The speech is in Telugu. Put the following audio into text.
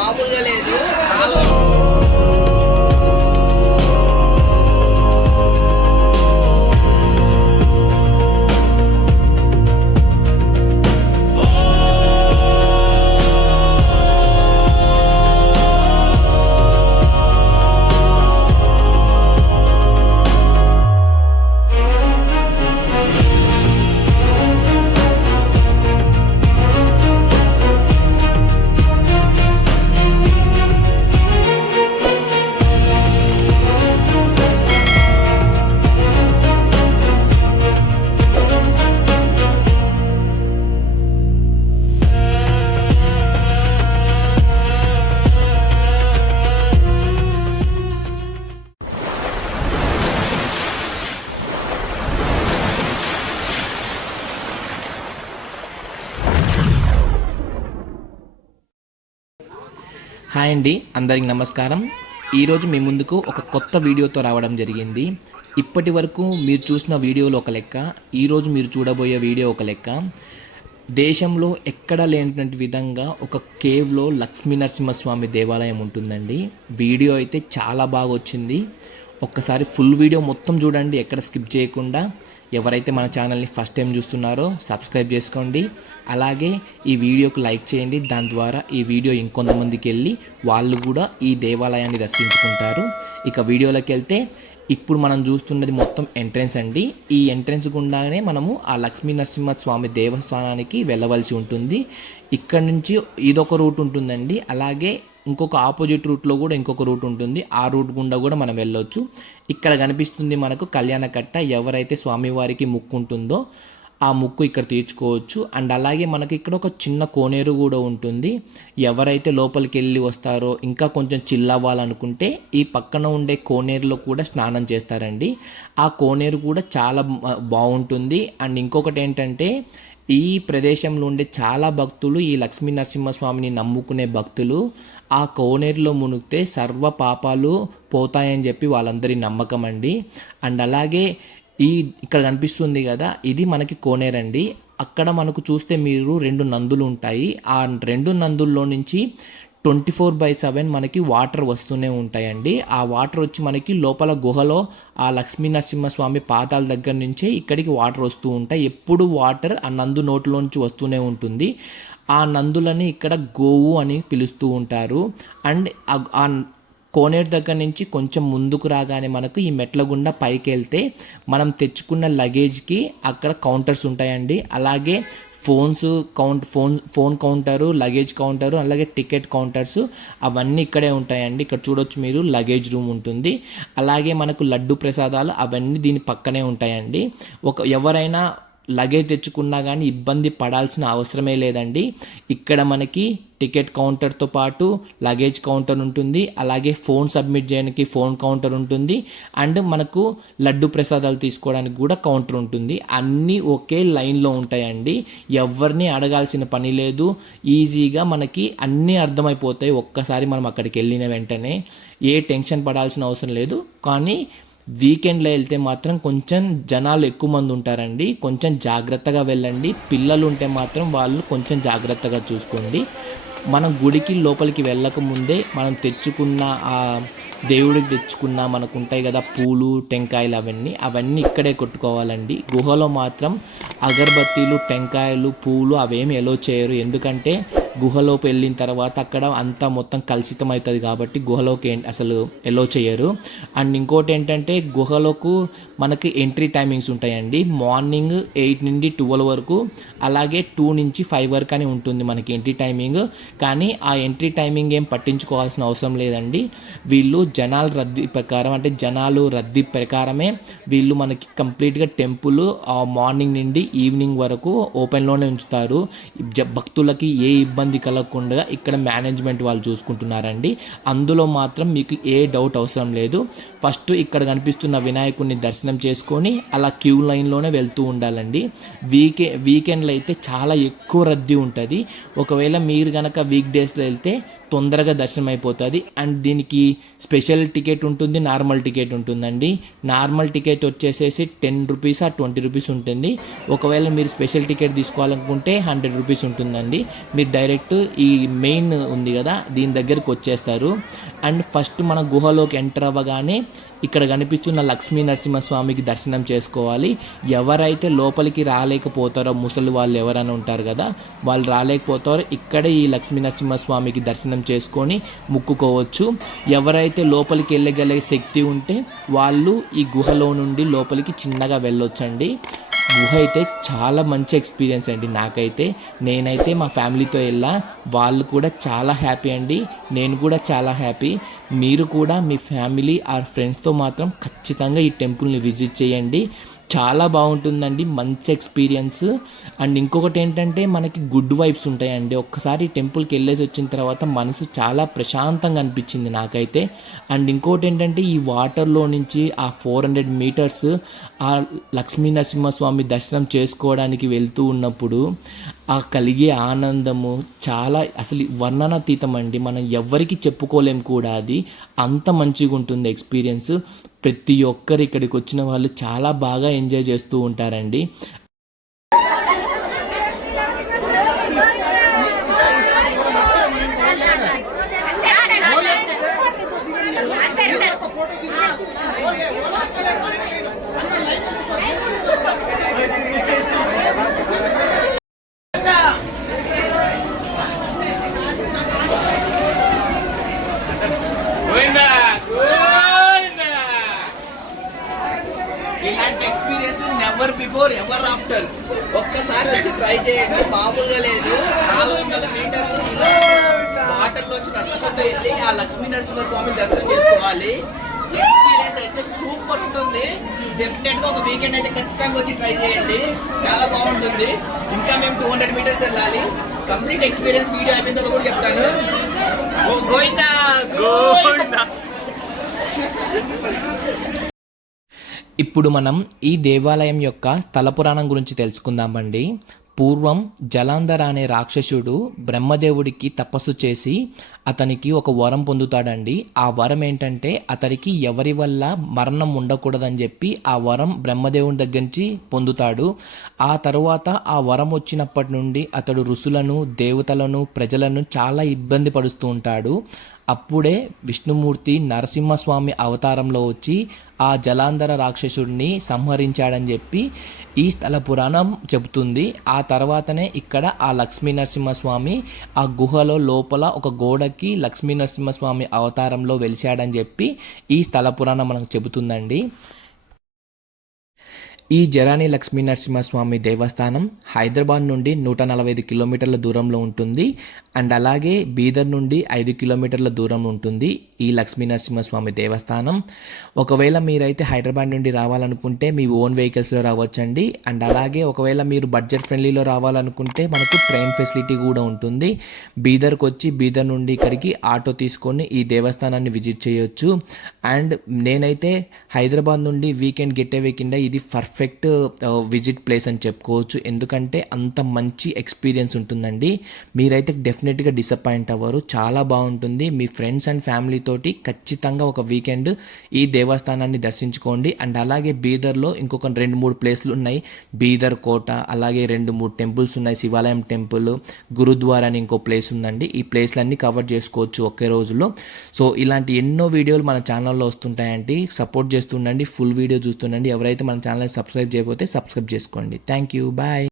మామూలుగా లేదు. హాయ్ అండి, అందరికి నమస్కారం. ఈరోజు మీ ముందుకు ఒక కొత్త వీడియోతో రావడం జరిగింది. ఇప్పటి వరకు మీరు చూసిన వీడియోలు ఒక లెక్క, ఈరోజు మీరు చూడబోయే వీడియో ఒక లెక్క. దేశంలో ఎక్కడ లేనటువంటి విధంగా ఒక కేవ్లో లక్ష్మీ నరసింహస్వామి దేవాలయం ఉంటుందండి. వీడియో అయితే చాలా బాగా వచ్చింది. ఒక్కసారి ఫుల్ వీడియో మొత్తం చూడండి, ఎక్కడ స్కిప్ చేయకుండా. ఎవరైతే మన ఛానల్ని ఫస్ట్ టైం చూస్తున్నారో సబ్స్క్రైబ్ చేసుకోండి. అలాగే ఈ వీడియోకి లైక్ చేయండి. దాని ద్వారా ఈ వీడియో ఇంకొంతమందికి వెళ్ళి వాళ్ళు కూడా ఈ దేవాలయాన్ని దర్శించుకుంటారు. ఇక వీడియోలోకి వెళ్తే, ఇప్పుడు మనం చూస్తున్నది మొత్తం ఎంట్రెన్స్ అండి. ఈ ఎంట్రెన్స్ గుండానే మనము ఆ లక్ష్మీ నరసింహస్వామి దేవస్థానానికి వెళ్ళవలసి ఉంటుంది. ఇక్కడ నుంచి ఇదొక రూట్ ఉంటుందండి. అలాగే ఇంకొక ఆపోజిట్ రూట్లో కూడా ఇంకొక రూట్ ఉంటుంది. ఆ రూట్ గుండా కూడా మనం వెళ్ళొచ్చు. ఇక్కడ కనిపిస్తుంది మనకు కళ్యాణకట్ట. ఎవరైతే స్వామివారికి ముక్కు ఉంటుందో ఆ ముక్కు ఇక్కడ తీర్చుకోవచ్చు. అండ్ అలాగే మనకి ఇక్కడ ఒక చిన్న కోనేరు కూడా ఉంటుంది. ఎవరైతే లోపలికి వెళ్ళి వస్తారో, ఇంకా కొంచెం చిల్ అవ్వాలనుకుంటే ఈ పక్కన ఉండే కోనేరులో కూడా స్నానం చేస్తారండి. ఆ కోనేరు కూడా చాలా బాగుంటుంది. అండ్ ఇంకొకటి ఏంటంటే, ఈ ప్రదేశంలో ఉండే చాలా భక్తులు, ఈ లక్ష్మీ నరసింహస్వామిని నమ్ముకునే భక్తులు ఆ కోనేరులో మునిగితే సర్వ పాపాలు పోతాయని చెప్పి వాళ్ళందరి నమ్మకం అండి. అండ్ అలాగే ఇక్కడ కనిపిస్తుంది కదా, ఇది మనకి కోనేరండి. అక్కడ మనకు చూస్తే మీరు 2 నందులు ఉంటాయి. ఆ 2 నందుల్లో నుంచి 24/7 మనకి వాటర్ వస్తూనే ఉంటాయండి. ఆ వాటర్ వచ్చి మనకి లోపల గుహలో ఆ లక్ష్మీ నరసింహస్వామి పాదాల దగ్గర నుంచే ఇక్కడికి వాటర్ వస్తూ ఉంటాయి. ఎప్పుడు వాటర్ ఆ నందు నోట్లోంచి వస్తూనే ఉంటుంది. ఆ నందులని ఇక్కడ గోవు అని పిలుస్తూ ఉంటారు. అండ్ ఆ కోనేరు దగ్గర నుంచి కొంచెం ముందుకు రాగానే మనకు ఈ మెట్ల గుండా పైకి వెళ్తే మనం తెచ్చుకున్న లగేజ్కి అక్కడ కౌంటర్స్ ఉంటాయండి. అలాగే ఫోన్ కౌంటరు, లగేజ్ కౌంటరు, అలాగే టికెట్ కౌంటర్స్ అవన్నీ ఇక్కడే ఉంటాయండి. ఇక్కడ చూడొచ్చు మీరు, లగేజ్ రూమ్ ఉంటుంది. అలాగే మనకు లడ్డు ప్రసాదాలు అవన్నీ దీని పక్కనే ఉంటాయండి. ఎవరైనా లగేజ్ తెచ్చుకున్నా కానీ ఇబ్బంది పడాల్సిన అవసరమే లేదండి. ఇక్కడ మనకి టికెట్ కౌంటర్తో పాటు లగేజ్ కౌంటర్ ఉంటుంది. అలాగే ఫోన్ సబ్మిట్ చేయడానికి ఫోన్ కౌంటర్ ఉంటుంది. అండ్ మనకు లడ్డు ప్రసాదాలు తీసుకోవడానికి కూడా కౌంటర్ ఉంటుంది. అన్నీ ఒకే లైన్లో ఉంటాయండి. ఎవరిని అడగాల్సిన పని లేదు. ఈజీగా మనకి అన్నీ అర్థమైపోతాయి ఒక్కసారి మనం అక్కడికి వెళ్ళిన వెంటనే. ఏ టెన్షన్ పడాల్సిన అవసరం లేదు. కానీ వీకెండ్లో వెళ్తే మాత్రం కొంచెం జనాలు ఎక్కువ మంది ఉంటారండి. కొంచెం జాగ్రత్తగా వెళ్ళండి. పిల్లలు ఉంటే మాత్రం వాళ్ళు కొంచెం జాగ్రత్తగా చూసుకోండి. మనం గుడికి లోపలికి వెళ్ళకముందే మనం తెచ్చుకున్న ఆ దేవుడికి తెచ్చుకున్న మనకు ఉంటాయి కదా పూలు, టెంకాయలు, అవన్నీ ఇక్కడే కొట్టుకోవాలండి. గుహలో మాత్రం అగరబత్తీలు, టెంకాయలు, పూలు అవేమి ఎలో చేయరు. ఎందుకంటే గుహలోకి వెళ్ళిన తర్వాత అక్కడ అంతా మొత్తం కలుషితం అవుతుంది కాబట్టి గుహలోకి అసలు ఎలో చేయరు. అండ్ ఇంకోటి ఏంటంటే, గుహలోకి మనకి ఎంట్రీ టైమింగ్స్ ఉంటాయండి. మార్నింగ్ 8 నుండి 12 వరకు, అలాగే 2 నుంచి 5 వరకు అని ఉంటుంది మనకి ఎంట్రీ టైమింగ్. కానీ ఆ ఎంట్రీ టైమింగ్ ఏం పట్టించుకోవాల్సిన అవసరం లేదండి. వీళ్ళు జనాలు రద్దీ ప్రకారమే వీళ్ళు మనకి కంప్లీట్గా టెంపుల్ మార్నింగ్ నుండి ఈవినింగ్ వరకు ఓపెన్లోనే ఉంచుతారు. భక్తులకి ఏ ఇబ్బంది కలగకుండా ఇక్కడ మేనేజ్మెంట్ వాళ్ళు చూసుకుంటున్నారండి. అందులో మాత్రం మీకు ఏ డౌట్ అవసరం లేదు. ఫస్ట్ ఇక్కడ కనిపిస్తున్న వినాయకుడిని దర్శనం చేసుకొని అలా క్యూ లైన్లోనే వెళ్తూ ఉండాలండి. వీకెండ్లో అయితే చాలా ఎక్కువ రద్దీ ఉంటుంది. ఒకవేళ మీరు కనుక వీక్ డేస్లో వెళ్తే తొందరగా దర్శనం అయిపోతుంది. అండ్ దీనికి స్పెషల్ టికెట్ ఉంటుంది, నార్మల్ టికెట్ ఉంటుందండి. నార్మల్ టికెట్ వచ్చేసేసి 10 రూపీస్ ఆ 20 రూపీస్ ఉంటుంది. ఒకవేళ మీరు స్పెషల్ టికెట్ తీసుకోవాలనుకుంటే 100 రూపీస్ ఉంటుందండి. మీరు డైరెక్ట్ డైరెక్ట్ ఈ మెయిన్ ఉంది కదా దీని దగ్గరికి వచ్చేస్తారు. అండ్ ఫస్ట్ మన గుహలోకి ఎంటర్ అవ్వగానే ఇక్కడ కనిపిస్తున్న లక్ష్మీ నరసింహస్వామికి దర్శనం చేసుకోవాలి. ఎవరైతే లోపలికి రాలేకపోతారో ముసలి వాళ్ళు ఎవరైనా ఉంటారు కదా, వాళ్ళు రాలేకపోతారో ఇక్కడే ఈ లక్ష్మీ నరసింహస్వామికి దర్శనం చేసుకొని ముక్కుకోవచ్చు. ఎవరైతే లోపలికి వెళ్ళగలిగే శక్తి ఉంటే వాళ్ళు ఈ గుహలో నుండి లోపలికి చిన్నగా వెళ్ళొచ్చండి. గుహ అయితే చాలా మంచి ఎక్స్పీరియన్స్ అండి. నేనైతే మా ఫ్యామిలీతో వెళ్ళా, వాళ్ళు కూడా చాలా హ్యాపీ అండి, నేను కూడా చాలా హ్యాపీ. మీరు కూడా మీ ఫ్యామిలీ ఆర్ ఫ్రెండ్స్తో మాత్రం ఖచ్చితంగా ఈ టెంపుల్ని విజిట్ చేయండి. చాలా బాగుంటుందండి, మంచి ఎక్స్పీరియన్స్. అండ్ ఇంకొకటి ఏంటంటే మనకి గుడ్ వైబ్స్ ఉంటాయండి. ఒక్కసారి టెంపుల్కి వెళ్ళేసి వచ్చిన తర్వాత మనసు చాలా ప్రశాంతంగా అనిపించింది నాకైతే. అండ్ ఇంకోటి ఏంటంటే ఈ వాటర్లో నుంచి ఆ 400 మీటర్స్ ఆ లక్ష్మీ నరసింహస్వామి దర్శనం చేసుకోవడానికి వెళ్తూ ఉన్నప్పుడు ఆ కలిగే ఆనందము చాలా అసలు వర్ణనాతీతం అండి. మనం ఎవ్వరికి చెప్పుకోలేం కూడా, అది అంత మంచిగా ఉంటుంది ఎక్స్పీరియన్స్. ప్రతి ఒక్కరు ఇక్కడికి వచ్చిన వాళ్ళు చాలా బాగా ఎంజాయ్ చేస్తూ ఉంటారండి. ఇలాంటి experience never before ever after. ఒక్కసారి వచ్చి ట్రై చేయండి, మామూలుగా లేదు. 400 మీటర్లు ఇలా వాటర్లోంచి నడుచుకుంటూ వెళ్ళి ఆ లక్ష్మీ నరసింహస్వామి దర్శనం చేసుకోవాలి. ఎక్స్పీరియన్స్ అయితే సూపర్ ఉంటుంది. డెఫినెట్ గా ఒక వీకెండ్ అయితే ఖచ్చితంగా వచ్చి ట్రై చేయండి, చాలా బాగుంటుంది. ఇంకా మేము 200 మీటర్స్ వెళ్ళాలి. కంప్లీట్ ఎక్స్పీరియన్స్ వీడియో అయిపోయిన తర్వాత కూడా చెప్తాను. గోవిందా గోవిందా. ఇప్పుడు మనం ఈ దేవాలయం యొక్క స్థల పురాణం గురించి తెలుసుకుందామండి. పూర్వం జలాంధర అనే రాక్షసుడు బ్రహ్మదేవుడికి తపస్సు చేసి అతనికి ఒక వరం పొందుతాడండి. ఆ వరం ఏంటంటే అతనికి ఎవరి వల్ల మరణం ఉండకూడదని చెప్పి ఆ వరం బ్రహ్మదేవుని దగ్గర నుంచి పొందుతాడు. ఆ తరువాత ఆ వరం వచ్చినప్పటి నుండి అతడు ఋషులను, దేవతలను, ప్రజలను చాలా ఇబ్బంది పడుతూ ఉంటాడు. అప్పుడే విష్ణుమూర్తి నరసింహస్వామి అవతారంలో వచ్చి ఆ జలాంధర రాక్షసుడిని సంహరించాడని చెప్పి ఈ స్థల పురాణం చెబుతుంది. ఆ తర్వాతనే ఇక్కడ ఆ లక్ష్మీ నరసింహస్వామి ఆ గుహలో లోపల ఒక గోడకి లక్ష్మీ నరసింహస్వామి అవతారంలో వెలిశాడని చెప్పి ఈ స్థల పురాణం మనకు చెబుతుందండి. ఈ జరాని లక్ష్మీ నరసింహస్వామి దేవస్థానం హైదరాబాద్ నుండి 145 కిలోమీటర్ల దూరంలో ఉంటుంది. అండ్ అలాగే బీదర్ నుండి 5 కిలోమీటర్ల దూరం ఉంటుంది ఈ లక్ష్మీ నరసింహస్వామి దేవస్థానం. ఒకవేళ మీరైతే హైదరాబాద్ నుండి రావాలనుకుంటే మీ ఓన్ వెహికల్స్లో రావచ్చండి. అండ్ అలాగే ఒకవేళ మీరు బడ్జెట్ ఫ్రెండ్లీలో రావాలనుకుంటే మనకు ట్రైన్ ఫెసిలిటీ కూడా ఉంటుంది. బీదర్కి వచ్చి బీదర్ నుండి ఇక్కడికి ఆటో తీసుకొని ఈ దేవస్థానాన్ని విజిట్ చేయొచ్చు. అండ్ నేనైతే హైదరాబాద్ నుండి వీకెండ్ గెట్అవే కింద ఇది పర్ఫెక్ట్ విజిట్ ప్లేస్ అని చెప్పుకోవచ్చు. ఎందుకంటే అంత మంచి ఎక్స్పీరియన్స్ ఉంటుందండి. మీరైతే డెఫినెట్గా డిసప్పాయింట్ అవ్వరు, చాలా బాగుంటుంది. మీ ఫ్రెండ్స్ అండ్ ఫ్యామిలీ తోటి ఖచ్చితంగా ఒక వీకెండ్ ఈ దేవస్థానాన్ని దర్శించుకోండి. అండ్ అలాగే బీదర్లో ఇంకొక 2-3 ప్లేస్లు ఉన్నాయి. బీదర్ కోట, అలాగే 2-3 టెంపుల్స్ ఉన్నాయి. శివాలయం టెంపుల్, గురుద్వారా అని ఇంకో ప్లేస్ ఉందండి. ఈ ప్లేస్లన్నీ కవర్ చేసుకోవచ్చు ఒకే రోజులో. సో ఇలాంటి ఎన్నో వీడియోలు మన ఛానల్లో వస్తుంటాయండి. సపోర్ట్ చేస్తుండండి, ఫుల్ వీడియో చూస్తుండండి. ఎవరైతే మన ఛానల్ సబ్స్క్రైబ్ చేయకపోతే సబ్స్క్రైబ్ చేసుకోండి. Thank you, bye.